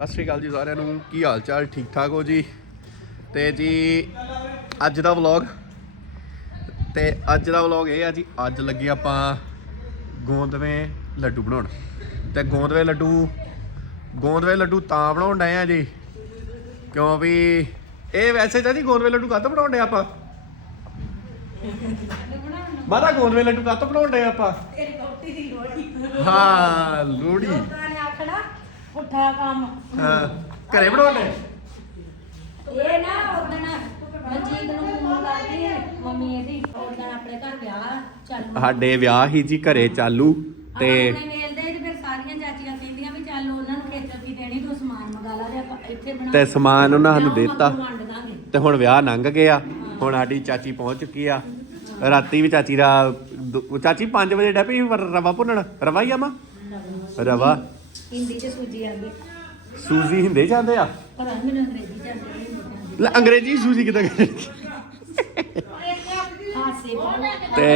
ਸਤਿ ਸ਼੍ਰੀ ਅਕਾਲ ਜੀ ਸਾਰਿਆਂ ਨੂੰ। ਕੀ ਹਾਲ ਚਾਲ? ਠੀਕ ਠਾਕ ਹੋ ਜੀ? ਤੇ ਜੀ ਅੱਜ ਦਾ ਵਲੌਗ। ਤੇ ਅੱਜ ਦਾ ਵਲੌਗ ਇਹ ਆ ਜੀ ਅੱਜ ਲੱਗੇ ਆਪਾਂ ਗੋਂਦਵੇਂ ਲੱਡੂ ਬਣਾਉਣ। ਤੇ ਗੋਂਦਵੇਂ ਲੱਡੂ ਗੋਂਦਵੇਂ ਲੱਡੂ ਤਾਂ ਬਣਾਉਣ ਡਏ ਆ ਜੀ। ਕਿਉਂ ਵੀ ਇਹ ਵੈਸੇ ਤਾਂ ਜੀ ਗੋਂਦਵੇਂ ਲੱਡੂ ਕਾਹਤੋਂ ਬਣਾਉਣ ਡਏ ਆਪਾਂ? ਮਾਤਾ ਗੋਂਦਵੇਂ ਲੱਡੂ ਕਾਹਤੋਂ ਬਣਾਉਣ ਡਏ ਆਪਾਂ? ਤੇਰੀ ਕੋਟੀ ਦੀ ਲੋੜੀ ਹਾਂ ਲੋੜੀ ਲੋਕਾਂ ਨੇ ਆਖਣਾ ਪੁੱਠਾ ਕੰਮ। ਹਾਂ ਘਰੇ ਬਣਾਉਣ ਇਹ ਨਾ ਉਦਣ ਮਨਜੀਤ ਨੂੰ ਫੋਨ ਕਰਦੀ ਮੰਮੀ ਇਹਦੀ ਉਦਣ ਆਪਣੇ ਘਰ ਵਿਆਹ ਚੱਲ। ਸਾਡੇ ਵਿਆਹ ਹੀ ਜੀ ਘਰੇ ਚਾਲੂ ਤੇ ਆਪਣੇ ਮੇਲਦੇ ਤੇ ਫਿਰ ਸਾਰੀਆਂ ਚਾਚੀਆਂ ਕਹਿੰਦੀਆਂ ਵੀ ਚੱਲ ਉਹਨਾਂ ਨੂੰ ਖੇਚਲ ਕੀ ਦੇਣੀ ਤੂੰ ਸਮਾਨ ਮੰਗਾ ਲਾ ਤੇ ਆਪਾਂ ਇੱਥੇ ਬਣਾ ਤੇ ਸਮਾਨ ਉਹਨਾਂ ਸਾਨੂੰ ਵਿਆਹ ਦਿੱਤਾ। ਮਗਰੋਂ ਵੰਡ ਦਾਂਗੇ। ਤੇ ਹੁਣ ਵਿਆਹ ਲੰਘ ਗਿਆ ਹੁਣ ਸਾਡੀ ਚਾਚੀ ਪਹੁੰਚ ਚੁੱਕੀ ਆ। ਰਾਤੀ ਵੀ ਚਾਚੀ ਦਾ ਦੁ- ਚਾਚੀ 5 ਵਜੇ ਡੈਪੀ ਰਵਾ ਭੁੰਨਣ? ਰਵਾ ਹੀ ਆ ਮਾਂ? ਰਵਾ। ਹਿੰਦੀ ਚ ਸੂਜੀ ਆਂਦੀ ਸੂਜੀ ਹਿੰਦੇ ਜਾਂਦੇ ਆ? ਪਰ ਮੈਨੂੰ ਅੰਗਰੇਜ਼ੀ ਚ ਆਂਦੀ ਲੈ ਅੰਗਰੇਜ਼ੀ ਸੂਜੀ ਕਿਦਾਂ ਹਾਸੇ ਤੇ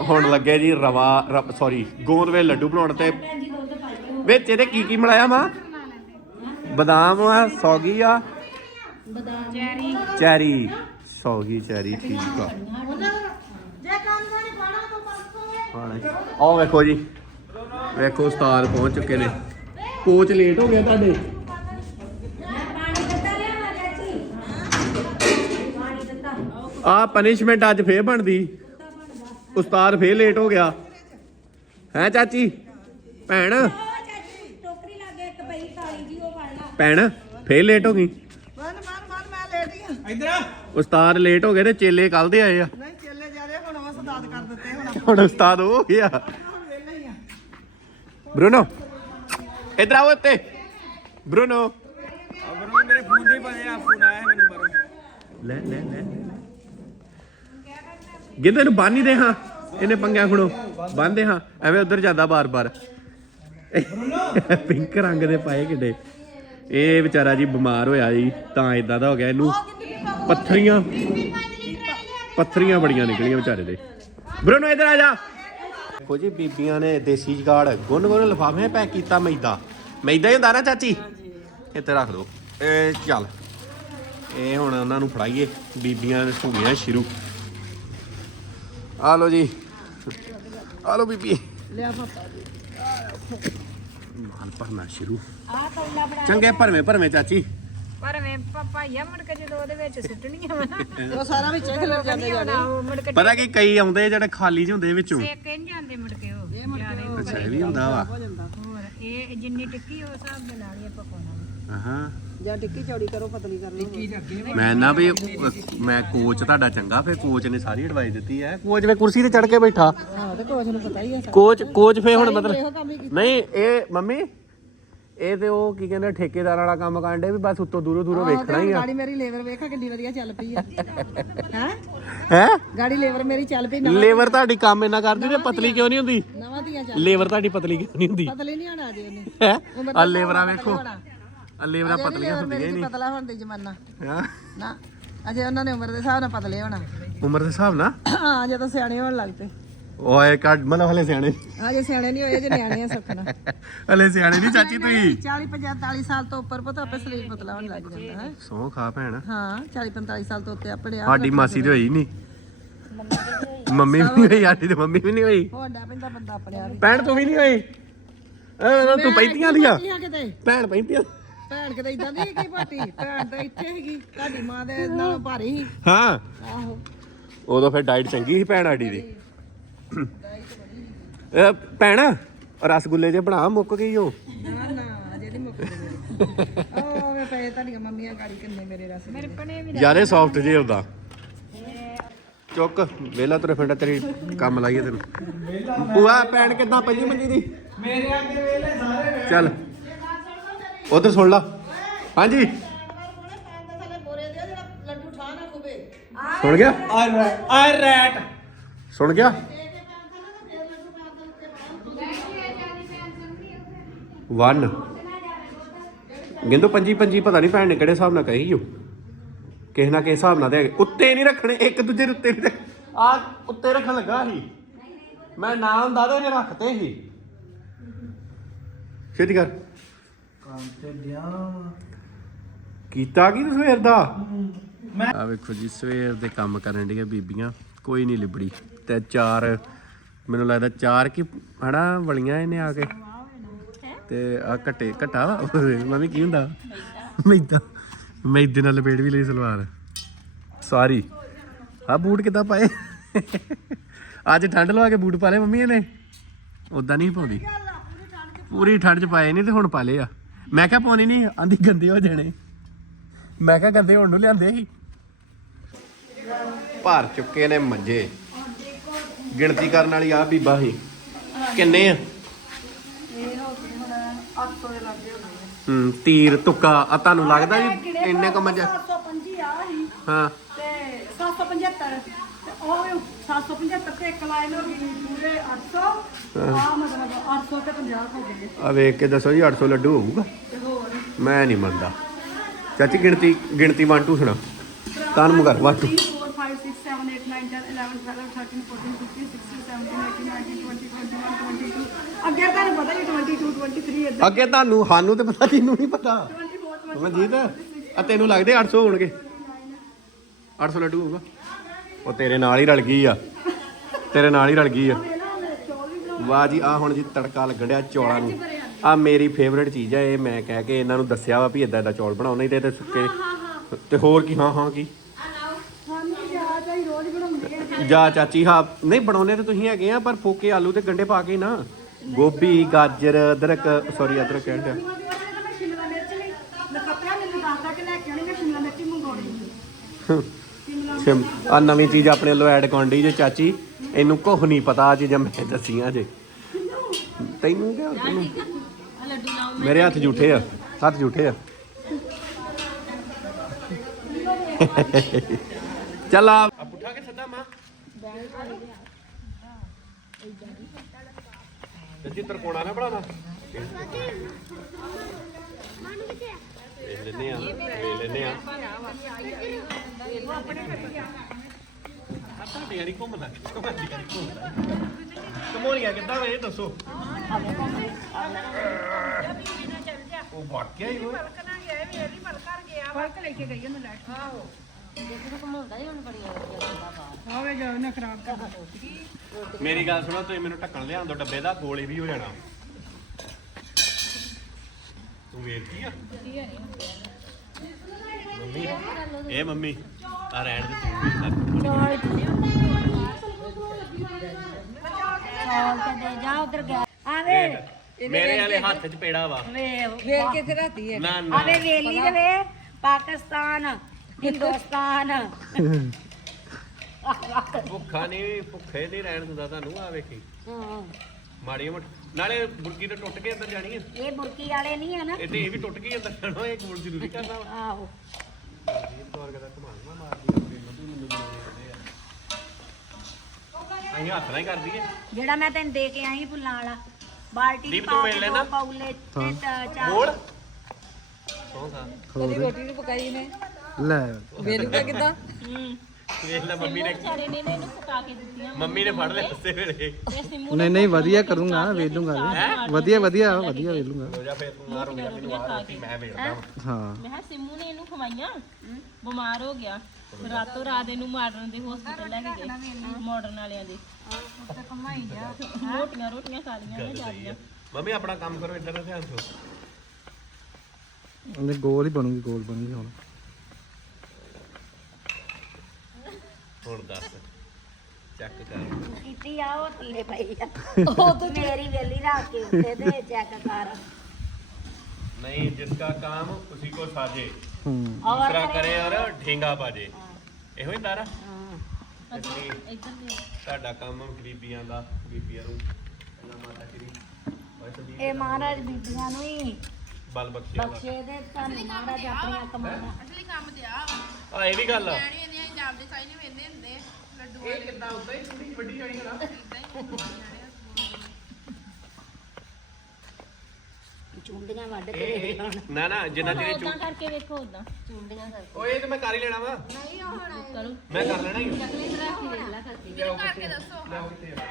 ਹੁਣ ਲੱਗੇ ਜੀ ਰਵਾ ਸੌਰੀ ਗੋਂਦਵੇ ਲੱਡੂ ਬਣਾਉਣ ਤੇ ਭੈਣ ਜੀ ਦੁੱਧ ਪਾਈ ਦਿਓ। ਵਿੱਚ ਇਹਦੇ ਕੀ ਕੀ ਮਿਲਾਇਆ ਮਾਂ? ਬਦਾਮ ਆ ਸੌਗੀ ਆ? ਬਦਾਮ। ਚੈਰੀ। ਚੈਰੀ ਸੌਗੀ ਚੈਰੀ ਠੀਕ ਆ। ਜੇ ਕੰਮ ਨਹੀਂ ਪਾਣਾ। ਆਹ ਵੇਖੋ ਜੀ। ਵੇਖੋ ਉਸਤਾਦ ਪਹੁੰਚ ਚੁੱਕੇ ਨੇ। ਕੋਚ ਲੇਟ ਹੋ ਗਿਆ ਤੁਹਾਡੇ। ਮੈਂ ਪਾਣੀ ਦਿੱਤਾ ਲਿਆ ਚਾਚੀ ਪਾਣੀ ਦਿੱਤਾ ਆ ਪਨਿਸ਼ਮੈਂਟ ਅੱਜ ਫੇਰ ਬਣਦੀ। ਉਸਤਾਦ ਫੇਰ ਲੇਟ ਹੋ ਗਿਆ। ਹੈ ਚਾਚੀ? ਭੈਣ? ਉਹ ਚਾਚੀ ਟੋਕਰੀ ਲੱਗੇ ਇੱਕ ਪਈ ਕਾਲੀ ਜੀ ਉਹ ਫੜ ਲਾ ਭੈਣ ਫੇਰ ਲੇਟ ਹੋ ਗਈ। ਮਨ ਮਨ ਮਨ ਮੈਂ ਲੇਟ ਹੀ ਆ। ਉਸਤਾਦ ਲੇਟ ਹੋ ਗਏ ਤੇ ਚੇਲੇ ਕੱਲ ਦੇ ਆਏ ਆ। ਨਹੀਂ ਚੱਲੇ ਜਾ ਰਹੇ ਹੁਣ ਉਹ ਸਦਾਦ ਕਰ ਦਿੱਤੇ ਹੁਣ ਹੁਣ ਉਸਤਾਦ ਉਹ ਹੋ ਗਿਆ। ਬਰੂਨੋ ਇਧਰ ਆਓ ਇੱਥੇ। ਬਰੂਨੋ। ਬਰੋ ਮੇਰੇ ਫੋਨ ਦੇ ਪਏ ਆ ਫੋਨ ਆਇਆ ਮੈਨੂੰ ਬਰੋ ਲੈ ਲੈ ਲੈ। ਗਿੰਦੇ ਨੂੰ ਬੰਨ ਹੀ ਦੇ ਹਾਂ। ਇਹਨੇ ਪੰਗਿਆ ਖੁਣੋ। ਬੰਨਦੇ ਹਾਂ। ਐਵੇਂ ਉਧਰ ਜਾਂਦਾ ਬਾਰ-ਬਾਰ ਪਿੰਕ ਰੰਗ ਦੇ ਪਾਏ ਕਿੱਡੇ ਇਹ ਵਿਚਾਰਾ ਜੀ ਬਿਮਾਰ ਹੋਇਆ ਜੀ ਤਾਂ ਇਦਾਂ ਦਾ ਹੋ ਗਿਆ ਇਹਨੂੰ। ਪੱਥਰੀਆਂ ਪੱਥਰੀਆਂ ਬੜੀਆਂ ਨਿਕਲੀਆਂ ਵਿਚਾਰੇ ਦੇ। ਬਰੂਨੋ ਇਧਰ ਆ ਜਾ। ਦੇਖੋ ਜੀ ਬੀਬੀਆਂ ਨੇ ਦੇਸੀ ਜਗਾੜ ਗੁੰਨ ਗੁੰਨ ਲਿਫਾਫੇ ਪੈਕ ਕੀਤਾ ਮੈਦਾ। ਮੈਦਾ ਹੀ ਹੁੰਦਾ ਨਾ ਚਾਚੀ? ਇੱਥੇ ਰੱਖ ਦੋ। ਇਹ ਚੱਲ। ਇਹ ਹੁਣ ਉਹਨਾਂ ਨੂੰ ਫੜਾਈਏ। ਬੀਬੀਆਂ ਨੇ ਗਈਆਂ ਸ਼ੁਰੂ। ਆ ਲੋ ਜੀ। ਆ ਲੋ ਬੀਬੀ। ਲਿਆ ਪਾਪਾ ਮਾਲ ਭਰਨਾ ਸ਼ੁਰੂ। ਚੰਗੇ ਭਰਵੇਂ ਭਰਵੇਂ ਚਾਚੀ। ਪਰ ਵੇ ਪਾਪਾਈਆ ਮੁੜ ਕੇ ਜਦੋਂ ਉਹਦੇ ਵਿੱਚ ਸੁੱਟਣੀਆਂ ਵਾ ਨਾ। ਉਹ ਸਾਰਾ ਵਿੱਚ ਖਿਲਰ ਜਾਂਦੇ ਜਾਣੇ। ਉਹ ਮੁੜ ਕੇ ਪਤਾ ਕੀ ਕਈ ਆਉਂਦੇ ਜਿਹੜੇ ਖਾਲੀ ਜਿਹੇ ਹੁੰਦੇ ਵਿੱਚੋਂ। ਟੇਕ ਨਹੀਂ ਜਾਂਦੇ ਮੁੜ ਕੇ ਉਹ ਜਿਆਦੇ ਅੱਛਾ ਇਹ ਵੀ ਹੁੰਦਾ ਵਾ। ਹੋਰ ਇਹ ਜਿੰਨੀ ਟਿੱਕੀ ਉਹ ਹਿਸਾਬ ਦੇ ਨਾਲ ਹੀ ਆਪਾਂ ਪਾਉਣਾ ਹਾਂ ਜਾਂ ਟਿੱਕੀ ਚੌੜੀ ਕਰੋ ਪਤਲੀ ਕਰ ਲਓ। ਟਿੱਕੀ ਮੈਂ ਨਾ ਵੀ ਮੈਂ ਕੋਚ ਤੁਹਾਡਾ ਚੰਗਾ ਫਿਰ ਕੋਚ ਨੇ ਸਾਰੀ ਐਡਵਾਈਸ ਦਿੱਤੀ ਹੈ। ਕੋਚ ਵੇ ਕੁਰਸੀ ਤੇ ਚੜ ਕੇ ਬੈਠਾ। ਹਾਂ ਤੇ ਕੋਚ ਨੂੰ ਪਤਾ ਹੀ ਹੈ ਕੋਚ ਕੋਚ ਫੇ ਹੁਣ ਮਤਲਬ ਨਹੀਂ ਇਹ ਮੰਮੀ ਇਹ ਤੇ ਉਹ ਕੀ ਕਹਿੰਦੇ ਠੇਕੇਦਾਰ ਵਾਲਾ ਕੰਮ ਕਾਂਡੇ ਵੀ ਬਸ ਉੱਤੋਂ ਦੂਰੋਂ ਦੂਰੋਂ ਵੇਖਣਾ ਹੀ ਆ। ਗਾੜੀ ਮੇਰੀ ਲੇਬਰ ਵੇਖਾ ਕਿੰਨੀ ਵਧੀਆ ਚੱਲ ਪਈ ਆ। ਹੈ? ਹੈ? ਗਾੜੀ ਲੇਬਰ ਮੇਰੀ ਚੱਲ ਪਈ ਲੇਬਰ ਤੁਹਾਡੀ ਕੰਮ ਇੰਨਾ ਕਰਦੀ ਤੇ ਪਤਲੀ ਕਿਉਂ ਨਹੀਂ ਹੁੰਦੀ? ਨਵਾਂ ਦੀਆਂ ਚੱਲ ਲੇਬਰ ਤੁਹਾਡੀ ਪਤਲੀ ਕਿਉਂ ਨਹੀਂ ਹੁੰਦੀ? ਪਤਲੀ ਨਹੀਂ ਆਣਾ ਜੇ ਉਹਨੇ। ਹੈ? ਆ ਲੇਬਰਾਂ ਵੇਖੋ। ਆ ਲੇਬਰਾਂ ਪਤਲੀਆਂ ਹੁੰਦੀਆਂ ਹੀ ਨਹੀਂ ਪਤਲਾ ਹੋਣ ਦੀ ਜ਼ਮਾਨਾ। ਹੈਂ? ਨਾ ਅਜੇ ਉਹਨਾਂ ਨੇ ਉਮਰ ਦੇ ਹਿਸਾਬ ਨਾਲ ਪਤਲੇ ਹੋਣਾ। ਉਮਰ ਦੇ ਹਿਸਾਬ ਨਾਲ? ਹਾਂ ਜਦੋਂ ਸਿਆਣੇ ਹੋਣ ਲੱਗ ਪਏ। ਓਏ ਕੱਢ ਮਤਲਬ ਹਲੇ ਸਿਆਣੇ ਅਜੇ ਸਿਆਣੇ ਨਹੀਂ ਹੋਏ ਜੇ ਨਿਆਣੇ ਆ ਸੁੱਖਣਾ ਹਲੇ ਸਿਆਣੇ ਨਹੀਂ ਚਾਚੀ ਤੁਸੀਂ? 40 50 40 ਸਾਲ ਤੋਂ ਉੱਪਰ ਪਤਾ ਆਪੇ ਸਰੀਰ ਪਤਲਾ ਹੋਣ ਲੱਗ ਜਾਂਦਾ ਹੈ। ਸੌ ਖਾ ਭੈਣ। ਹਾਂ 40 45 ਸਾਲ ਤੋਂ ਉੱਤੇ ਆਪਣੇ ਆਪ ਸਾਡੀ ਮਾਸੀ ਤੇ ਹੋਈ ਨਹੀਂ। ਮੰਮੀ ਵੀ ਨਹੀਂ ਹੋਈ ਸਾਡੀ ਤੇ ਮੰਮੀ ਵੀ ਨਹੀਂ ਹੋਈ। ਹੋਣਾ ਪੈਂਦਾ ਬੰਦਾ ਆਪਣੇ ਆਪ ਭੈਣ ਤੂੰ ਵੀ ਨਹੀਂ ਹੋਈ? ਐ ਤੂੰ ਪੈਂਤੀਆਂ ਦੀਆਂ। ਕੀ ਆ ਕਿਤੇ? ਭੈਣ ਪੈਂਤੀਆਂ। ਭੈਣ ਕਿਤੇ ਇਦਾਂ ਦੀ ਕੀ ਭਾਟੀ ਭੈਣ ਤਾਂ ਇੱਥੇ ਹੈਗੀ ਤੁਹਾਡੀ ਮਾਂ ਦੇ ਨਾਲੋਂ ਭਾਰੀ ਹਾਂ। ਆਹੋ। ਉਦੋਂ ਫਿਰ ਡਾਈਟ ਚੰਗੀ ਸੀ ਭੈਣ ਸਾਡੀ ਦੀ। ਇਹ ਭੈਣ ਰਸਗੁੱਲੇ ਜੇ ਬਣਾ ਮੁੱਕ ਗਈ ਉਹ। ਨਾ ਨਾ ਅਜੇ ਨਹੀਂ ਮੁੱਕ ਗਏ ਉਹ ਵੇ ਪਏ ਤੁਹਾਡੀਆਂ ਮੰਮੀਆਂ ਗਾੜੀ ਕਿੰਨੇ ਮੇਰੇ ਰਸ ਮੇਰੇ ਪਣੇ ਵੀ ਯਾਰੇ ਸੌਫਟ ਜੇ ਹੁੰਦਾ ਚੁੱਕ ਵੇਲਾ ਤੁਰੇ ਫਿਰਦਾ ਤੇਰੀ ਕੰਮ ਲਾਈਏ ਤੈਨੂੰ। ਭੂਆ ਭੈਣ ਕਿੱਦਾਂ ਪੰਜੀ ਮੰਜੀ ਦੀ? ਮੇਰੇ ਅੱਗੇ ਵੇਲੇ ਸਾਰੇ ਚੱਲ ਉਧਰ ਸੁਣ ਲਾ। ਹਾਂਜੀ। ਸੁਣ ਗਿਆ? ਆ ਰੈਟ। ਸੁਣ ਗਿਆ? ਵਨ ਗਿੰਦੋ ਪੰਜੀ ਪੰਜੀ ਪਤਾ ਨਹੀਂ ਭੈਣ ਨੇ ਕਿਹੜੇ ਹਿਸਾਬ ਨਾਲ ਕਹੀ ਓ। ਕਿਸੇ ਨਾ ਕਿਸੇ ਹਿਸਾਬ ਨਾਲ ਦੇ ਉੱਤੇ ਨਹੀਂ ਰੱਖਣੇ ਇੱਕ ਦੂਜੇ ਦੇ ਉੱਤੇ ਨਹੀਂ ਆ ਉੱਤੇ ਰੱਖਣ ਲੱਗਾ ਸੀ। ਮੈਂ ਨਾ ਹੁੰਦਾ ਤਾਂ ਇਹਨੇ ਰੱਖਤੇ ਸੀ। ਛੇਤੀ ਕਰ। ਕੰਮ ਤੇ ਗਿਆ ਕੀਤਾ ਕੀ ਤੂੰ ਸਵੇਰ ਦਾ? ਆ ਵੇਖੋ ਜੀ ਸਵੇਰ ਦੇ ਕੰਮ ਕਰਨ ਦੀਆਂ ਬੀਬੀਆਂ। ਕੋਈ ਨਹੀਂ ਲਿਬੜੀ। ਤੇ ਚਾਰ ਮੈਨੂੰ ਲੱਗਦਾ ਚਾਰ ਕੀ ਹਨਾ ਵਲੀਆਂ ਇਹਨੇ ਆ ਕੇ। ਤੇ ਆ ਘਟੇ, ਘਟਾ? ਮੰਮੀ ਕੀ ਹੁੰਦਾ? ਮੈਦਾ। ਮੈਦੇ ਨਾਲ ਲਪੇਟ ਵੀ ਲਈ ਸਲਵਾਰ। ਸਾਰੀ ਆ ਬੂਟ ਕਿੱਦਾਂ ਪਾਏ? ਅੱਜ ਠੰਡ ਲਵਾ ਕੇ ਬੂਟ ਪਾ ਲਏ ਮੰਮੀ ਨੇ ਉਦਾਂ ਨਹੀਂ ਪਾਉਂਦੀ। ਪੂਰੀ ਠੰਡ ਚ ਪਾਏ ਨਹੀਂ ਤੇ ਹੁਣ ਪਾ ਲਏ ਆ। ਮੈਂ ਕਿਹਾ ਪਾਉਣੀ ਨਹੀਂ ਆਂਦੀ ਗੰਦੇ ਹੋ ਜਾਣੇ। ਮੈਂ ਕਿਹਾ ਗੰਦੇ ਹੋਣ ਨੂੰ ਲਿਆਂਦੇ ਸੀ। ਭਰ ਚੁੱਕੇ ਨੇ ਮੰਜੇ। ਗਿਣਤੀ ਕਰਨ ਵਾਲੀ ਆ ਬੀਬਾ ਸੀ। ਕਿੰਨੇ ਆ ਇਹ ਹੋ ਗਏ ਹੁਣ 800 ਦੇ ਲੱਗੇ ਹੋ ਗਏ ਹੂੰ ਤੀਰ ਤੁੱਕਾ ਆ ਤੁਹਾਨੂੰ ਲੱਗਦਾ ਜੀ ਇੰਨੇ ਕੁ ਮੰਜੇ 725 ਆ ਹੀ ਹਾਂ। ਤੇ 775 ਤੇ ਉਹ 775 ਤੇ ਇੱਕ ਲਾਈਨ ਹੋ ਗਈ ਪੂਰੇ 800 ਆ ਮਤਲਬ 800 ਤੇ 50 ਹੋ ਗਏ ਆ ਵੇਖ ਕੇ ਦੱਸੋ ਜੀ 800 ਲੱਡੂ ਹੋਊਗਾ? ਤੇ ਹੋਰ? ਮੈਂ ਨਹੀਂ ਮੰਨਦਾ। ਚਾਚੀ ਗਿਣਤੀ ਗਿਣਤੀ 1 2 ਸੁਣਾ। ਤਾਂ ਨੂੰ ਕਰ 1 2 4 5 6 7 8 9 10 11 12 13 14 15 16 17 18 19 20 21 22 ਅੱਗੇ ਤੁਹਾਨੂੰ ਪਤਾ ਹੀ 22 23 ਇਦਾਂ। ਅੱਗੇ ਤੁਹਾਨੂੰ ਸਾਨੂੰ ਤੇ ਪਤਾ ਤੈਨੂੰ ਨਹੀਂ ਪਤਾ। 24 ਮਨਜੀਤ ਆ ਤੈਨੂੰ ਲੱਗਦੇ 800 ਹੋਣਗੇ। 800 ਲੱਡੂ ਹੋਊਗਾ। ਉਹ ਤੇਰੇ ਨਾਲ ਹੀ ਰਲ ਗਈ ਆ। ਤੇਰੇ ਨਾਲ ਹੀ ਰਲ ਗਈ ਆ। ਵਾਹ ਜੀ ਆ ਹੁਣ ਜੀ ਤੜਕਾ ਲੱਗਣ ਡਿਆ ਚੌਲਾਂ ਨੂੰ। ਆ ਮੇਰੀ ਫੇਵਰੇਟ ਚੀਜ਼ ਆ ਇਹ ਮੈਂ ਕਹਿ ਕੇ ਇਹਨਾਂ ਨੂੰ ਦੱਸਿਆ ਵਾ ਵੀ ਇਦਾਂ ਇਦਾਂ ਚੌਲ ਬਣਾਓ ਨਹੀਂ ਤੇ ਸੁੱਕੇ। ਤੇ ਹੋਰ ਕੀ ਹਾਂ ਹਾਂ ਕੀ? ਜਾ ਚਾਚੀ ਹਾਂ ਨਹੀਂ ਬਣਾਉਨੇ ਤੇ ਤੁਸੀਂ ਹੈਗੇ ਆ ਪਰ ਫੋਕੇ ਆਲੂ ਤੇ ਗੰਡੇ ਪਾ ਕੇ ਨਾ। ਗੋਭੀ ਗਾਜਰ ਅਦਰਕ ਸੌਰੀ ਅਦਰਕ ਕਹਿੰਦੇ ਮੈਂ ਸ਼ਿਮਲਾ ਮਿਰਚ ਲਈ ਨਖੱਤਿਆ ਮੈਨੂੰ ਦੱਸਦਾ ਕਿ ਲੈ ਕੇ ਆਉਣੀ ਮੈਂ ਸ਼ਿਮਲਾ ਮਿਰਚ ਹੀ ਮੰਗਾਉਣੀ ਸਿਮ ਆ ਨਵੀਂ ਚੀਜ਼ ਆਪਣੇ ਵੱਲੋਂ ਐਡ ਕਰਨ ਡਈ ਜੇ ਚਾਚੀ। ਇਹਨੂੰ ਕੁਝ ਨਹੀਂ ਪਤਾ ਆ ਚੀਜ਼ਾਂ ਮੈਂ ਦੱਸੀਆਂ ਜੇ। ਤੈਨੂੰ ਕਿਹਾ ਤੈਨੂੰ ਮੇਰੇ ਹੱਥ ਝੂਠੇ ਆ। ਹੱਥ ਝੂਠੇ ਆ। ਚੱਲ ਆ। ਪੁੱਠਾ ਕੇ ਸੱਦਾ ਮਾਂ? ਤੇ ਚਿੱਤਰ ਕੋਣਾ ਨਾ ਬਣਾਣਾ ਵੇਖ ਲੈਨੇ ਆ ਵੇਖ ਲੈਨੇ ਆ। ਤੁਹਾਡੀ ਯਾਰੀ ਘੁੰਮਦਾ ਤੁਹਾਡੀ ਯਾਰੀ ਘੁੰਮਦਾ। ਕਮੋਰੀਆਂ ਕਿੱਦਾਂ ਵੇ ਦੱਸੋ। ਉਹ ਵਾਕਿਆ ਹੀ ਉਹ ਫ਼ਰਕ ਲੈ ਕੇ ਗਈ ਉਹਨੂੰ ਲੈ ਆਹੋ। ਆਵੇ ਜਾ ਉਹਨੇ ਖਰਾਬ ਕਰ ਮੇਰੀ ਗੱਲ ਸੁਣੋ ਤੁਸੀਂ ਮੈਨੂੰ ਢੱਕਣ ਲਿਆਉਣ ਦੋ ਡੱਬੇ ਦਾ ਗੋਲੀ ਵੀ ਹੋ ਜਾਣਾ। ਤੂੰ ਵੇਖਦੀ ਆ? ਮੰਮੀ ਇਹ ਮੰਮੀ ਆ ਰਹਿਣ ਦੇ ਤੂੰ ਵੇਖ ਚੌਲ ਤੇ ਜਾ ਉਧਰ ਗਿਆ ਆਵੇ। ਲੈ। ਮੇਰੇ ਵਾਲੇ ਹੱਥ 'ਚ ਪੇੜਾ ਵਾ। ਵੇ ਵੇਲ ਕਿੱਥੇ ਰਹਤੀ ਹੈ ਨਾ ਨਾ। ਆਵੇ ਵੇਲੀ ਦੇ ਵੇ ਪਾਕਿਸਤਾਨ। ਹਿੰਦੁਸਤਾਨ। ਭੁੱਖਾ ਨਹੀਂ ਭੁੱਖੇ ਨਹੀਂ ਰਹਿਣ ਦਿੰਦਾ ਤੁਹਾਨੂੰ ਆ ਵੇਖੀ। ਹਾਂ। ਮਾੜੀ ਮੋਟ। ਨਾਲੇ ਬੁਰਕੀ ਤੇ ਟੁੱਟ ਕੇ ਅੰਦਰ ਜਾਣੀ ਹੈ ਇਹ ਬੁਰਕੀ ਵਾਲੇ ਨਹੀਂ ਆ ਨਾ। ਇਹ ਤੇ ਇਹ ਵੀ ਟੁੱਟ ਕੇ ਅੰਦਰ ਜਾਣਾ ਇਹ ਗੋਲ ਜ਼ਰੂਰੀ ਕਰਨਾ ਵਾ। ਆਹੋ। ਇਹ ਤੌਰ ਕਦਾ ਕਮਾਲ ਨਾ ਮਾਰਦੀ ਆ ਆਪਣੇ ਨੂੰ ਮੈਨੂੰ ਮਿਲਦੇ ਆ ਅਸੀਂ ਹੱਥ ਨਾਲ ਹੀ ਕਰਦੀ ਏ। ਜਿਹੜਾ ਮੈਂ ਤੈਨੂੰ ਦੇ ਕੇ ਆਈ ਫੁੱਲਾਂ ਵਾਲਾ ਬਾਲਟੀ ਦੀਪ ਪਾ ਤੂੰ ਕੇ ਵੇਲ ਦੋ ਲੈਣਾ? ਪੌਲੇ ਤੇ ਤ- ਚਾਰ ਬੋਲ। ਸੌਂ ਖਾ ਕਦੀ ਰੋਟੀ ਨੂੰ ਪਕਾਈ ਨੇ ਲੈ। ਵੇਲੂਗਾ ਕਿਦਾਂ? ਵੇਖ ਲੈ ਮੰਮੀ ਨੇ ਵਿਚਾਰੇ ਨੇ ਇਹਨੂੰ ਪਕਾ ਕੇ ਦਿੱਤੀਆਂ। ਮੰਮੀ ਨੇ ਫੜ ਲਿਆ ਉਸੇ ਵੇਲੇ। ਇਹ ਸਿੰਮੂ ਨਹੀਂ ਨਹੀਂ ਵਧੀਆ ਕਰੂੰਗਾ ਵੇਚ ਦੂੰਗਾ ਵਧੀਆ ਵਧੀਆ ਵਧੀਆ ਵੇਚ ਲੂੰਗਾ ਹੋ ਜਾ ਫੇਰ ਤੂੰ ਮਾਰ ਹੋ ਗਿਆ ਮੈਨੂੰ ਆ ਰੋਟੀ ਮੈਂ ਵੇੜਦਾ ਵਾਂ। ਹਾਂ। ਮੈਂ ਕਿਹਾ ਸਿੰਮੂ ਨੇ ਇਹਨੂੰ ਖਵਾਈਆਂ। ਬਿਮਾਰ ਹੋ ਗਿਆ। ਰਾਤੋਂ ਰਾਤ ਇਹਨੂੰ ਮਾਡਰਨ ਦੇ ਹਸਪੀਟਲ ਲੈ ਕੇ ਗਏ ਮਾਡਰਨ ਵਾਲਿਆਂ ਦੇ। ਮੋਟੀਆਂ ਰੋਟੀਆਂ ਖਾ ਲੀਆਂ ਨੇ ਜਾਂਦੀਆਂ। ਮੰਮੀ ਆਪਣਾ ਕੰਮ ਕਰੋ ਇੱਧਰ ਨਾ ਧਿਆਨ ਦਿਓ। ਉਹਨੇ ਗੋਲ ਹੀ ਬਣੂਗੀ ਗੋਲ ਬਣੂਗੀ ਹੁਣ। ਹੁਣ ਦੱਸ ਚੈੱਕ ਕਰ। ਕੀਤੀ ਆ ਉਹ ਥੱਲੇ ਪਈ ਆ। ਉਹ ਤੇ ਮੇਰੀ ਵੇਲੀ ਰੱਖ ਕੇ ਉੱਤੇ ਤੇ ਚੈੱਕ ਕਰ। ਨਹੀਂ ਜਿਸਕਾ ਕਾਮ ਉਸੀ ਕੋ ਸਾਜੇ। ਹੂੰ। ਔਰ ਦੂਸਰਾ ਕਰੇ? ਔਰ ਢੇਂਗਾ ਪਾਜੇ। ਇਹੋ ਹੀ ਤਾਰਾ ਇਸ ਲਈ ਤੁਹਾਡਾ ਕੰਮ ਗਰੀਬੀਆਂ ਦਾ ਗਰੀਬੀਆਂ ਨੂੰ। ਪਹਿਲਾਂ ਮਾਤਾ ਜੀ। ਵਾਹਿਗੁਰੂ ਇਹ ਮਹਾਰਾਜ ਬੀਬੀਆਂ ਨੂੰ ਹੀ ਬਲ ਬਖਸ਼ੇ ਬਖਸ਼ੇ ਦੇ ਤੁਹਾਨੂੰ ਮਹਾਰਾਜ ਆਪਣੀਆਂ ਕਮਾਣਾ ਅਸਲੀ ਕੰਮ ਤੇ ਆ। ਆ ਇਹ ਵੀ ਗੱਲ ਆ। ਚੁੰਡੀਆਂ ਵੱਢ ਕੇ ਨਾ ਨਾ ਜਿੰਨਾ ਚਿਰ ਉਦਾਂ ਕਰਕੇ ਵੇਖੋ ਉਦਾਂ। ਚੁੰਡੀਆਂ ਕਰਕੇ। ਓਏ ਇਹ ਤਾਂ ਮੈਂ ਕਰ ਹੀ ਲੈਣਾ ਵਾ। ਕਰੋ। ਮੈਂ ਕਰ ਲੈਣਾ ਹੀ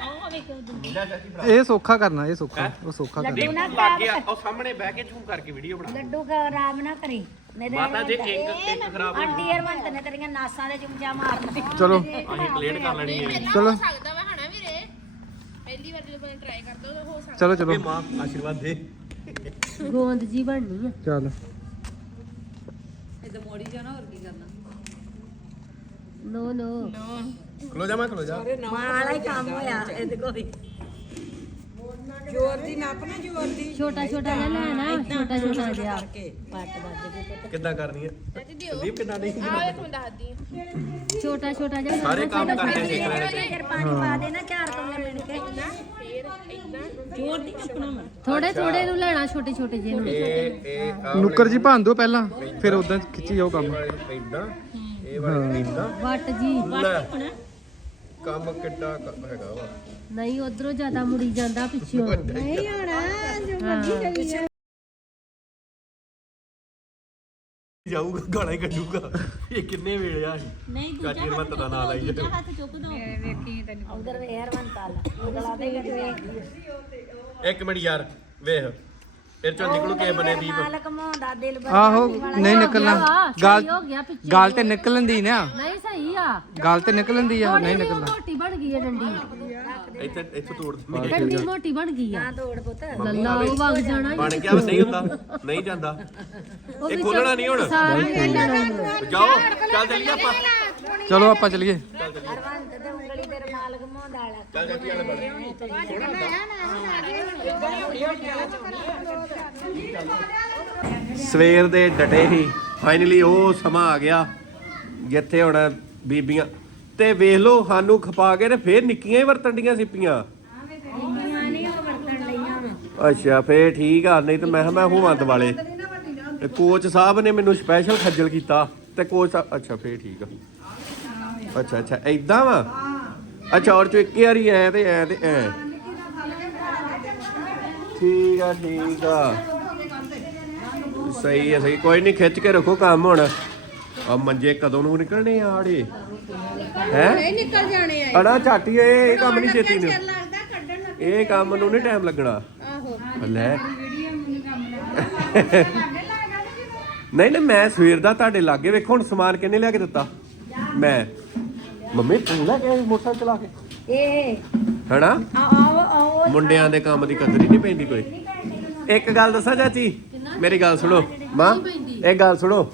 ਆਹ ਵੇਖੋ ਉਦਾਂ ਲੈ। ਚਾਚੀ ਭਰਾ। ਇਹ ਸੌਖਾ ਕਰਨਾ ਇਹ ਸੌਖਾ ਉਹ ਸੌਖਾ ਕਰਨਾ। ਦੀਪ ਲੱਗ ਗਿਆ ਉਹ ਸਾਹਮਣੇ ਬਹਿ ਕੇ ਝੂਮ ਕਰਕੇ ਵੀਡੀਓ ਬਣਾ। ਲੱਡੂ ਖਰਾਬ ਨਾ ਕਰੀ। ਮੇਰੇ ਮਾਤਾ ਜੇ ਇੱਕ ਇੱਕ ਖਰਾਬ ਹੋ ਆਂਟੀ ਹਰਮੰਤ ਨੇ ਤੇਰੀਆਂ ਨਾਸਾਂ ਦੇ ਚੁੰਮਚਾ ਮਾਰਨਾ ਚਲੋ। ਅਸੀਂ ਪਲੇਟ ਕਰ ਲੈਣੀ ਹੈ। ਚਲੋ। ਸਕਦਾ ਵਾ ਹਨਾ ਵੀਰੇ? ਪਹਿਲੀ ਵਾਰ ਜਦੋਂ ਟਰਾਈ ਕਰਦਾ ਉਦੋਂ ਹੋ ਸਕਦਾ। ਚਲੋ ਚਲੋ। ਮਾਂ ਆਸ਼ੀਰਵਾਦ ਦੇ। ਗੋਂਦ ਜੀ ਬਣਨੀ ਆ। ਚੱਲ। ਨੋ ਨੋ। ਖਲੋ ਜਾ ਮੈਂ ਖਲੋ ਜਾ। ਵਾਲਾ ਹੀ ਕੰਮ ਹੋਇਆ। ਇਹਦੇ ਕੋਲ ਵੀ ਛੋਟਾ ਛੋਟਾ ਜਿਹਾ ਲੈਣਾ ਛੋਟਾ ਛੋਟਾ ਜਿਹਾ। ਪੱਟ ਵੱਜ ਕੇ ਕਿੱਦਾਂ ਕਰਨੀ ਹੈ ਸੰਦੀਪ ਕਿੱਦਾਂ ਨਹੀਂ ਆਹ ਇੱਕ ਮਿੰਟ ਦੱਸਦੀ ਛੋਟਾ ਛੋਟਾ ਜਿਹਾ ਸਾਰੇ ਕੰਮ ਕਰਕੇ ਸਿੱਖ ਲੈਣੇ। ਫਿਰ ਪਾਣੀ ਪਾ ਦੇ ਨਾ ਚਾਰ ਕਮਲੇ ਮਿਣ ਕੇ। ਥੋੜੇ ਥੋੜੇ ਨੂੰ ਲੈਣਾ ਛੋਟੇ ਛੋਟੇ ਜਿਹੇ ਨੂੰ। ਨੁੱਕਰ ਜੀ ਭੰਨ ਦਿਓ ਪਹਿਲਾਂ ਫਿਰ ਉਦਾਂ ਖਿੱਚੀ ਜਾਓ ਕੰਮ। ਇਦਾਂ ਇਹ ਵਾਲੀ ਇਦਾਂ। ਵੱਟ ਜੀ। ਲੈ। ਕੰਮ ਕਿੱਡਾ ਕ- ਹੈਗਾ ਵਾ। ਨਹੀਂ ਉਧਰੋਂ ਜ਼ਿਆਦਾ ਮੁੜੀ ਜਾਂਦਾ ਪਿੱਛੋਂ। ਨਹੀਂ ਹੋਣਾ ਜੋ ਮਰਜ਼ੀ ਕਰੀ ਜਾਊਗਾ ਗਾਲਾਂ ਹੀ ਕੱਢੂਗਾ। ਇਹ ਕਿੰਨੇ ਵੇਲੇ ਆ ਨਹੀਂ ਚਾਚੀ ਹਰਮੰਤ ਦਾ ਨਾਂ ਲਾਈ ਦੂਜਾ ਹੱਥ ਚੁੱਕ ਦੋ। ਉਧਰ ਵੇ ਹਰਮੰਤ ਆਲ ਅਗਲਾ ਦੇ ਵੇਖ। ਇੱਕ ਮਿੰਟ ਯਾਰ ਵੇਖ। ਇਹ ਚੋਂ ਨਿਕਲੂ ਕੇ ਬਨੇ ਦੀਪ ਨਾਲ ਕਮਾਉਂਦਾ ਦਿਲ ਬਰ ਆਹੋ ਨਹੀਂ ਨਿਕਲਣਾ। ਗਾਲ ਹੋ ਗਿਆ ਪਿੱਛੇ ਗਾਲ ਤੇ ਨਿਕਲਣ ਦੀ ਨਾ। ਨਹੀਂ ਸਹੀ ਆ। ਗਾਲ ਤੇ ਨਿਕਲਣ ਦੀ ਆ ਨਹੀਂ ਨਿਕਲਣਾ। ਮੋਟੀ ਬਣ ਗਈ ਹੈ ਡੰਡੀ। ਇੱਥੇ ਇੱਥੇ ਤੋੜ ਦਿੰਦੀ ਡੰਡੀ ਮੋਟੀ ਬਣ ਗਈ ਆ। ਨਾ ਤੋੜ ਪੁੱਤ। ਲੱਲਾ ਉਹ ਵਗ ਜਾਣਾ ਬਣ ਗਿਆ ਵਾ, ਨਹੀਂ ਹੁੰਦਾ। ਨਹੀਂ ਜਾਂਦਾ। ਇਹ ਖੋਲਣਾ ਨਹੀਂ ਹੁਣ। ਜਾਓ ਚੱਲ ਚੱਲੀਏ ਆਪਾਂ। ਚਲੋ ਆਪਾਂ ਚਲੀਏ। ਹਰਮੰਤ ਤੇ ਉਂਗਲੀ ਤੇ ਰਮਾਲ ਘਮਾਉਂਦਾ ਆਲਾ ਚੱਲ ਚਾਚੀ ਵਾਲੇ ਸਵੇਰ ਦੇ ਡਟੇ ਹੀ ਫਾਈਨਲੀ ਉਹ ਸਮਾਂ ਆ ਗਿਆ, ਜਿੱਥੇ ਹੁਣ ਬੀਬੀਆਂ ਤੇ ਵੇਖ ਲਓ, ਸਾਨੂੰ ਖਪਾ ਕੇ ਤੇ ਫੇਰ ਨਿੱਕੀਆਂ ਹੀ ਵਰਤਣ ਡੀਆਂ ਸਿੱਪੀਆਂ। ਅੱਛਾ, ਫੇਰ ਠੀਕ ਆ, ਨਹੀਂ ਤੇ ਮੈਂ ਕਿਹਾ, ਮੈਂ ਹੂਮੰਤ ਵਾਲੇ। ਤੇ ਕੋਚ ਸਾਹਿਬ ਨੇ ਮੈਨੂੰ ਸਪੈਸ਼ਲ ਖੱਜਲ ਕੀਤਾ ਤੇ ਕੋਚ ਸਾਹਿਬ ਅੱਛਾ, ਫੇਰ ਠੀਕ ਆ। ਅੱਛਾ ਅੱਛਾ। ਐਦਾਂ ਵਾ? ਅੱਛਾ ਔਰ ਚੋ ਇੱਕ ਵਾਰੀ ਐ ਤੇ ਐ ਤੇ ਐ। ਠੀਕ ਆ ਠੀਕ ਆ। ਸਹੀ ਹੈ ਸਹੀ ਕੋਈ ਨਹੀਂ ਖਿੱਚ ਕੇ ਰੱਖੋ ਕੰਮ ਹੁਣ। ਆ ਮੰਜੇ ਕਦੋਂ ਨੂੰ ਨਿਕਲਣੇ ਆ ਆੜੇ? ਹੈ? ਨਿਕਲ ਜਾਣੇ ਆ ਅੜਾ ਝਾਟੀ ਇਹ ਇਹ ਕੰਮ ਨਹੀਂ ਛੇਤੀ ਨੂੰ। ਇਹ ਕੰਮ ਨੂੰ ਨਹੀਂ ਟਾਈਮ ਲੱਗਣਾ। ਆਹੋ। ਲੈ। ਨਹੀਂ ਨਹੀਂ ਮੈਂ ਸਵੇਰ ਦਾ ਤੁਹਾਡੇ ਲਾਗੇ ਵੇਖੋ ਹੁਣ ਸਮਾਨ ਕਿੰਨੇ ਲਿਆ ਕੇ ਦਿੱਤਾ? ਮੈਂ। ਮੰਮੀ ਤੂੰ ਲੈ ਕੇ ਮੋਟਰਸਾਈਕਲ ਚਲਾ ਕੇ? ਇਹ। ਹਨਾ? ਆਓ ਆਓ ਮੁੰਡਿਆਂ ਦੇ ਕੰਮ ਦੀ ਕਦਰ ਹੀ ਨਹੀਂ ਪੈਂਦੀ ਕੋਈ। ਇੱਕ ਗੱਲ ਦੱਸਾਂ ਚਾਚੀ? ਮੇਰੀ ਗੱਲ ਸੁਣੋ। ਮਾਂ ਇੱਕ ਗੱਲ ਸੁਣੋ।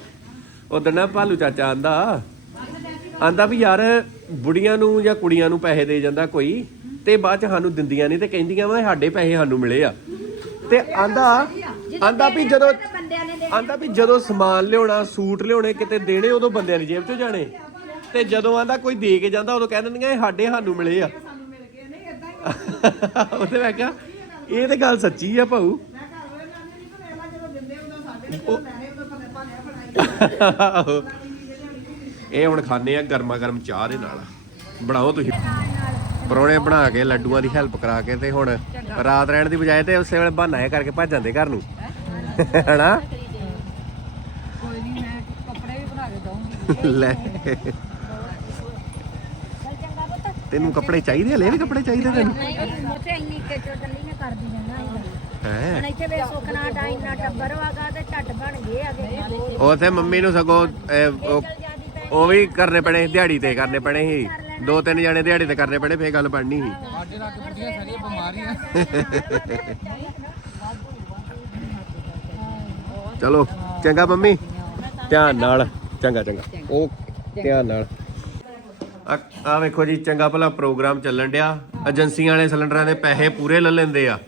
ਉਦੋਂ ਨਾ ਭਾਲੂ ਚਾਚਾ ਆਂਦਾ। ਆਂਦਾ ਵੀ ਯਾਰ ਬੁੜੀਆਂ ਨੂੰ ਜਾਂ ਕੁੜੀਆਂ ਨੂੰ ਪੈਸੇ ਦੇ ਜਾਂਦਾ ਕੋਈ ਤੇ ਬਾਅਦ ਚ ਸਾਨੂੰ ਦਿੰਦੀਆਂ ਨਹੀਂ ਤੇ ਕਹਿੰਦੀਆਂ ਵਾ ਸਾਡੇ ਪੈਸੇ ਸਾਨੂੰ ਮਿਲੇ ਆ। ਤੇ ਆਂਦਾ ਆਂਦਾ ਵੀ ਜਦੋਂ ਆਂਦਾ ਵੀ ਜਦੋਂ ਸਮਾਨ ਲਿਆਉਣਾ ਸੂਟ ਲਿਆਉਣੇ ਕਿਤੇ ਦੇਣੇ ਉਦੋਂ ਬੰਦਿਆਂ ਦੀ ਜੇਬ ਚੋਂ ਜਾਣੇ। ਤੇ ਜਦੋਂ ਆਂਦਾ ਕੋਈ ਦੇ ਕੇ ਜਾਂਦਾ ਉਦੋਂ ਕਹਿ ਦਿੰਦੀਆਂ ਇਹ ਸਾਡੇ ਸਾਨੂੰ ਮਿਲੇ ਆ। ਉਹਦੇ ਮੈਂ ਕਿਹਾ ਇਹ ਤੇ ਗੱਲ ਸੱਚੀ ਆ ਭਾਊ। ਆਹੋ। ਇਹ ਹੁਣ ਖਾਣੇ ਆ ਗਰਮਾ ਗਰਮ ਚਾਹ ਦੇ ਨਾਲ। ਬਣਾਓ ਤੁਸੀਂ। ਪਰੌਣੇ ਬਣਾ ਕੇ ਲੱਡੂਆਂ ਦੀ ਹੈਲਪ ਕਰਾ ਕੇ ਤੇ ਹੁਣ ਰਾਤ ਰਹਿਣ ਦੀ ਬਜਾਏ ਤੇ ਉਸੇ ਵੇਲੇ ਬਹਾਨਾ ਇਹ ਕਰਕੇ ਭੱਜ ਜਾਂਦੇ ਘਰ ਨੂੰ। ਹਨਾ? ਕੋਈ ਨਹੀਂ ਮੈਂ ਕੱਪੜੇ ਵੀ ਬਣਾ ਕੇ ਦਊਂਗੀ। ਲੈ। ਤੈਨੂੰ ਕੱਪੜੇ ਚਾਹੀਦੇ ਹਲੇ ਵੀ ਕੱਪੜੇ ਚਾਹੀਦੇ ਤੈਨੂੰ? ਉੱਥੇ ਇੰਨੀ ਕਿਚੋ ਚੱਲੀ ਮੈਂ ਕਰਦੀ ਰਹਿਣਾ ਹੈ। ਹੁਣ ਇੱਥੇ ਵੇ ਸੁਖਨਾ ਟਾਈਮ ਨਾ ਟੱਬਰ ਵਾਗਾ ਤੇ ਝੱਟ ਬਣ ਗਏ ਆਗੇ ਉਥੇ ਮੰਮੀ ਨੂੰ ਸਗੋਂ ਉਹ- ਵੀ ਕਰਨੇ ਪੈਣੇ ਸੀ, ਦਿਹਾੜੀ ਤੇ ਕਰਨੇ ਪੈਣੇ ਸੀ। ਦੋ ਤਿੰਨ ਜਣੇ ਦਿਹਾੜੀ ਤੇ ਕਰਨੇ ਪੈਣੇ ਫੇਰ ਗੱਲ ਬਣਨੀ ਸੀ। ਸਾਡੇ ਲੱਗ ਬੁੱਢੀਆਂ ਸਾਰੀਆਂ ਬਿਮਾਰੀਆਂ। ਚਲੋ ਚੰਗਾ ਮੰਮੀ। ਧਿਆਨ ਨਾਲ ਚੰਗਾ ਚੰਗਾ। ਉਹ ਧਿਆਨ ਨਾਲ। ਆ- ਵੇਖੋ ਜੀ ਚੰਗਾ ਭਲਾ ਪ੍ਰੋਗਰਾਮ ਚੱਲਣ ਡਿਆ। ਏਜੰਸੀਆਂ ਵਾਲੇ ਸਿਲੰਡਰਾਂ ਦੇ ਪੈਸੇ ਪੂਰੇ ਲੈ ਲੈਂਦੇ ਆ।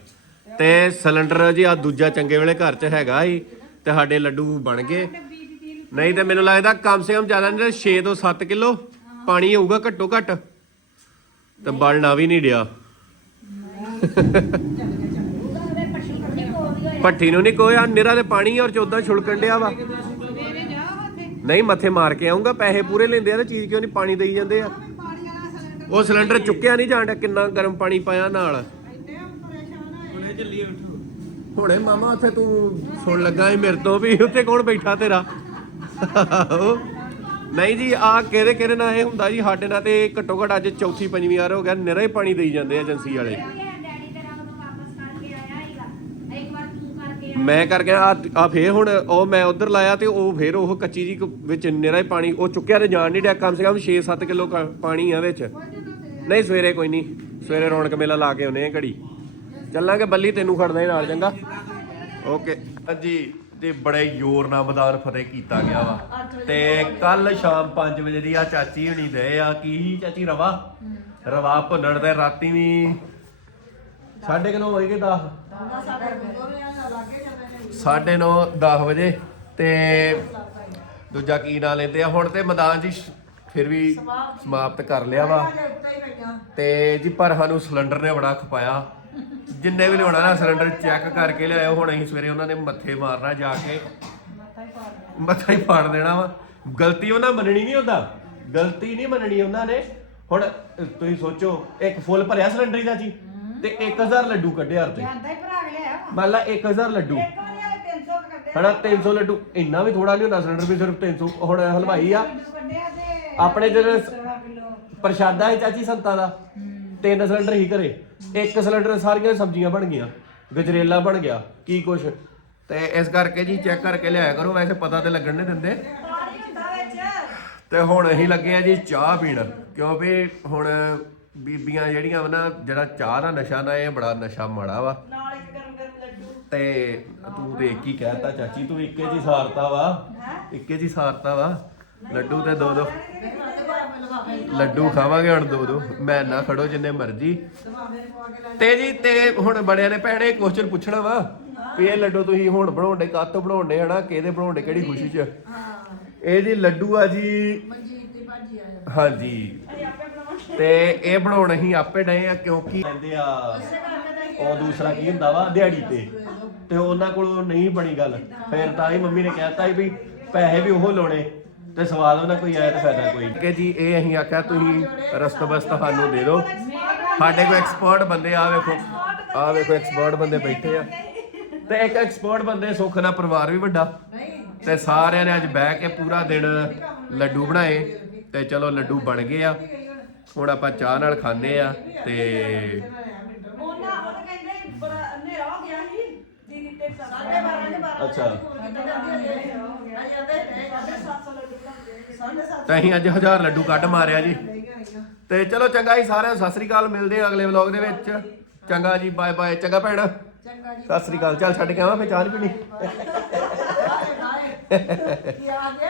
ਤੇ ਸਿਲੰਡਰ ਜੀ ਆ ਦੂਜਾ ਚੰਗੇ ਵੇਲੇ ਘਰ 'ਚ ਹੈਗਾ ਹੀ ਤੇ ਸਾਡੇ ਲੱਡੂ ਬਣ ਗਏ। ਨਹੀਂ ਤੇ ਮੈਨੂੰ ਲੱਗਦਾ ਕਮ ਸੇ ਕਮ ਜ਼ਿਆਦਾ ਨਹੀਂ 6 ਤੋਂ 7 ਕਿਲੋ ਪਾਣੀ ਹੋਊਗਾ ਘੱਟੋ ਘੱਟ। ਤੇ ਬਲਣਾ ਵੀ ਨਹੀਂ ਡਿਆ। ਭੱਠੀ ਨੂੰ ਨਹੀਂ ਕੋਈ ਆ ਨਿਰਾ ਤੇ ਪਾਣੀ ਔਰ ਚੋਦਾ ਛੁਲਕਣ ਡਿਆ ਵਾ। ਨਹੀਂ ਮੱਥੇ ਮਾਰ ਕੇ ਆਉਂਗਾ ਪੈਸੇ ਪੂਰੇ ਲੈਂਦੇ ਆ ਤੇ ਚੀਜ਼ ਕਿਉਂ ਨਹੀਂ ਪਾਣੀ ਦੇਈ ਜਾਂਦੇ ਆ? ਉਹ ਸਿਲੰਡਰ ਚੁੱਕਿਆ ਨਹੀਂ ਜਾਂਦਾ ਕਿੰਨਾ ਗਰਮ ਪਾਣੀ ਪਾਇਆ ਨਾਲ। ਹੁਣੇ ਮਾਮਾ ਉੱਥੇ ਤੂੰ ਸੁਣ ਲੱਗਾ ਸੀ ਮੇਰੇ ਤੋਂ ਵੀ ਉੱਥੇ ਕੌਣ ਬੈਠਾ ਤੇਰਾ। ਨਹੀਂ ਜੀ ਆ ਕਿਹਦੇ ਕਿਹਦੇ ਨਾਲ ਇਹ ਹੁੰਦਾ ਜੀ ਸਾਡੇ ਨਾਲ ਤੇ ਘੱਟੋ ਘੱਟ ਅੱਜ ਚੌਥੀ ਪੰਜਵੀਂ ਵਾਰ ਹੋ ਗਿਆ ਨਿਰਾ ਹੀ ਪਾਣੀ ਦੇਈ ਜਾਂਦੇ ਏਜੰਸੀ ਵਾਲੇ ਡੈਡੀ ਤੇਰਾ ਉਦੋਂ ਵਾਪਸ ਕਰਕੇ ਆਇਆ ਹੈਗਾ ਇੱਕ ਵਾਰ ਤੂੰ ਕਰਕੇ ਮੈਂ ਕਰ ਗਿਆ ਆ ਆ ਫੇਰ ਹੁਣ ਉਹ ਮੈਂ ਉਧਰ ਲਾਇਆ ਤੇ ਉਹ ਫੇਰ ਉਹ ਕੱਚੀ ਜੀ ਵਿੱਚ ਨਿਰਾ ਹੀ ਪਾਣੀ ਉਹ ਚੁੱਕਿਆ ਤੇ ਜਾਣ ਨਹੀਂ ਡਿਆ ਕਮ ਸੇ ਕਮ 6-7 ਕਿਲੋ ਪਾਣੀ ਆ ਵਿੱਚ। ਨਹੀਂ ਸਵੇਰੇ ਕੋਈ ਨਹੀਂ ਸਵੇਰੇ ਰੌਣਕ ਮੇਲਾ ਲਾ ਕੇ ਆਉਨੇ ਆ ਘੜੀ। ਚੱਲਾਂਗੇ ਬੱਲੀ ਤੈਨੂੰ ਖੜਦਾ ਹੀ ਨਾਲ ਚੰਗਾ। ਓਕੇ। ਹਾਂਜੀ ਤੇ ਬੜੇ ਜ਼ੋਰ ਨਾਲ ਮੈਦਾਨ ਫਤਿਹ ਕੀਤਾ ਗਿਆ ਵਾ। ਤੇ ਕੱਲ ਸ਼ਾਮ 5 ਵਜੇ ਦੀ ਆ ਚਾਚੀ ਹੁਣੀ ਦੇ ਆ ਕੀ ਚਾਚੀ ਰਵਾ? ਰਵਾ ਭੁੰਨਣ ਤੇ ਰਾਤੀ ਵੀ ਸਾਢੇ ਕਿਲੋ ਹੋਏਗੇ 10 ਸਾਢੇ 9 10 ਵਜੇ ਤੇ ਦੂਜਾ ਕੀ ਨਾਂ ਲੈਂਦੇ ਆ? ਹੁਣ ਤੇ ਮੈਦਾਨ ਸ਼- ਫਿਰ ਵੀ ਸਮਾਪਤ। ਕਰ ਲਿਆ ਵਾ। ਤੇ ਜੀ ਪਰ ਸਾਨੂੰ ਸਿਲੰਡਰ ਨੇ ਬੜਾ ਖਪਾਇਆ। ਜਿੰਨੇ ਵੀ ਲਿਆਉਣਾ ਨਾ ਸਿਲੰਡਰ ਚੈੱਕ ਕਰਕੇ ਲਿਆਇਓ। ਹੁਣ ਅਸੀਂ ਸਵੇਰੇ ਉਹਨਾਂ ਨੇ ਮੱਥੇ ਮਾਰਨਾ ਜਾ ਕੇ। ਮੱਥਾ ਹੀ ਪਾੜ ਦੇਣਾ। ਵਾ। ਗਲਤੀ ਉਹਨਾਂ ਮੰਨਣੀ ਨਹੀਂ ਹੁੰਦਾ। ਗਲਤੀ ਨਹੀਂ ਮੰਨਣੀ ਉਹਨਾਂ ਨੇ। ਹੁਣ ਤੁਸੀਂ ਸੋਚੋ ਇੱਕ ਫੁੱਲ ਭਰਿਆ ਸਿਲੰਡਰ ਦਾ ਜੀ। ਤੇ 1000 ਲੱਡੂ ਕੱਢਿਆ ਹਰ ਤੇ ਜਾਂਦਾ ਹੀ ਭਰਾ ਲਿਆ ਮੰਨ ਲਾ 1000 ਲੱਡੂ। ਹਣਾ 300 ਲੱਡੂ। ਇੰਨਾ ਵੀ ਥੋੜਾ ਨਹੀਂ ਹੁੰਦਾ ਸਿਲੰਡਰ ਵੀ ਸਿਰਫ 300 ਹੁਣ ਹਲਵਾਈ ਆ। ਆਪਣੇ ਜਿਹੜੇ ਪ੍ਰਸ਼ਾਦਾ ਹੈ ਚਾਚੀ ਸੰਤਾਂ ਦਾ। ਤਿੰਨ ਸਿਲੰਡਰ ਹੀ ਘਰੇ। ਇੱਕ ਸਿਲੰਡਰ ਸਾਰੀਆਂ ਸਬਜ਼ੀਆਂ ਬਣ ਗਈਆਂ। ਗਜਰੇਲਾ ਬਣ ਗਿਆ ਕੀ ਕੁਛ। ਤੇ ਇਸ ਕਰਕੇ ਜੀ ਚੈੱਕ ਕਰਕੇ ਲਿਆਇਆ ਕਰੋ ਵੈਸੇ ਪਤਾ ਤੇ ਲੱਗਣ ਨਹੀਂ ਦਿੰਦੇ। ਤੇ ਹੁਣ ਅਸੀਂ ਲੱਗੇ ਆ ਜੀ ਚਾਹ ਪੀਣ। ਕਿਉਂਕਿ ਹੁਣ ਬੀਬੀਆਂ ਜਿਹੜੀਆਂ ਵਾ ਨਾ ਜਿਹੜਾ ਚਾਹ ਦਾ ਨਸ਼ਾ ਨਾ ਇਹ ਬੜਾ ਨਸ਼ਾ ਮਾੜਾ ਵਾ। ਤੇ ਤੂੰ ਤੇ ਇੱਕ ਹੀ ਕਹਿਤਾ ਚਾਚੀ ਤੂੰ ਇੱਕੇ ਜੀ ਸਾਰਤਾ ਵਾ। ਇੱਕੇ ਜੀ ਸਾਰਤਾ ਵਾ। ਲੱਡੂ ਤੇ ਦੋ ਦੋ। ਲੱਡੂ ਖਾਵਾਂਗੇ ਹੁਣ ਦੋ ਦੋ। ਮੈਂ ਨਾ ਖੜੋ ਜਿੰਨੇ ਮਰਜ਼ੀ। ਤੇ ਜੀ। ਤੇ ਹੁਣ ਬੜਿਆਂ ਨੇ ਭੈਣੇ ਕੁਐਸਚਨ ਪੁੱਛਣਾ ਵਾ ਵੀ ਇਹ ਲੱਡੂ ਤੁਸੀਂ ਹੁਣ ਬਣਾਉਂਦੇ ਕਾਤੋਂ ਬਣਾਉਂਦੇ ਹਨਾ ਕਿਹਦੇ ਬਣਾਉਂਦੇ ਕਿਹੜੀ ਖੁਸ਼ੀ 'ਚ? ਇਹ ਜੀ ਲੱਡੂ ਆ ਜੀ ਹਾਂਜੀ। ਤੇ ਇਹ ਬਣਾਉਣ ਅਸੀਂ ਆਪੇ ਡਏ ਆ ਕਿਉਂਕਿ ਕਹਿੰਦੇ ਆ ਉਹ ਦੂਸਰਾ ਕੀ ਹੁੰਦਾ ਵਾ ਦਿਹਾੜੀ ਤੇ। ਤੇ ਉਹਨਾਂ ਕੋਲ ਨਹੀਂ ਬਣੀ ਗੱਲ। ਫਿਰ ਤਾਂ ਹੀ ਮੰਮੀ ਨੇ ਕਹਿਤਾ ਵੀ ਪੈਸੇ ਵੀ ਉਹ ਲਾਉਣੇ ਤੇ ਸਵਾਲ ਉਹਨਾਂ ਕੋਈ ਆਇਆ ਤਾਂ ਫਾਇਦਾ ਕੋਈ ਕਿ ਜੀ ਇਹ ਅਸੀਂ ਆਖਿਆ ਤੁਸੀਂ ਰਸਤਬਸ ਤੁਹਾਨੂੰ ਦੇ ਦਿਓ। ਸਾਡੇ ਕੋਲ ਐਕਸਪਰਟ ਬੰਦੇ ਆ ਵੇਖੋ ਆ ਵੇਖੋ ਐਕਸਪਰਟ ਬੰਦੇ ਬੈਠੇ ਆ। ਤੇ ਇੱਕ ਐਕਸਪਰਟ ਬੰਦੇ ਸੁੱਖ ਨਾਲ ਪਰਿਵਾਰ ਵੀ ਵੱਡਾ। ਤੇ ਸਾਰਿਆਂ ਨੇ ਅੱਜ ਬਹਿ ਕੇ ਪੂਰਾ ਦਿਨ ਲੱਡੂ ਬਣਾਏ ਤੇ ਚਲੋ ਲੱਡੂ ਬਣ ਗਏ ਆ। ਹੁਣ ਆਪਾਂ ਚਾਹ ਨਾਲ ਖਾਂਦੇ ਆ ਤੇ ਉਹਨਾਂ ਉਹ ਕਹਿੰਦੇ ਬੜਾ ਹਨੇਰਾ ਹੋ ਗਿਆ ਸੀ। ਦੀਦੀ ਤੇ 12:30 ਦੇ 12 ਅੱਛਾ। ਸਾਢੇ ਤੇ ਅਸੀਂ ਅੱਜ ਹਜ਼ਾਰ ਲੱਡੂ ਕੱਢ ਮਾਰਿਆ ਜੀ। ਤੇ ਚਲੋ ਚੰਗਾ ਜੀ ਸਾਰਿਆਂ ਨੂੰ ਸਤਿ ਸ੍ਰੀ ਅਕਾਲ ਮਿਲਦੇ ਆ ਅਗਲੇ ਵਲੌਗ ਦੇ ਵਿੱਚ। ਚੰਗਾ ਜੀ ਬਾਏ ਬਾਏ ਚੰਗਾ ਭੈਣ। ਸਤਿ ਸ੍ਰੀ ਅਕਾਲ। ਚੱਲ ਛੱਡ ਕੇ ਆਵਾਂ ਫੇ ਚਾਹ ਨਹੀਂ ਪੀਣੀ।